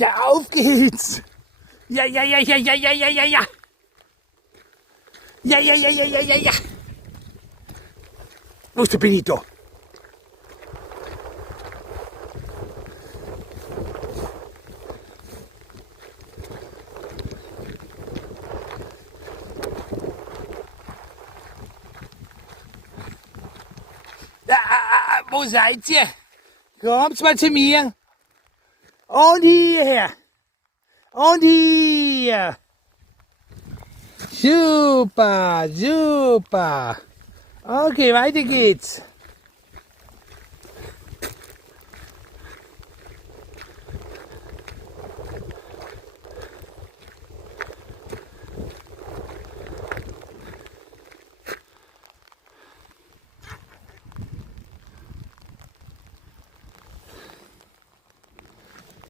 Ja, auf geht's! Ja, ja, ja, ja, ja, ja, ja, ja, ja! Ja, ja, ja, ja, ja, ja, ja! Wo ist der Benito? Wo seid ihr? Kommt mal zu mir. Und hierher. Und hier. Super, super. Okay, weiter geht's.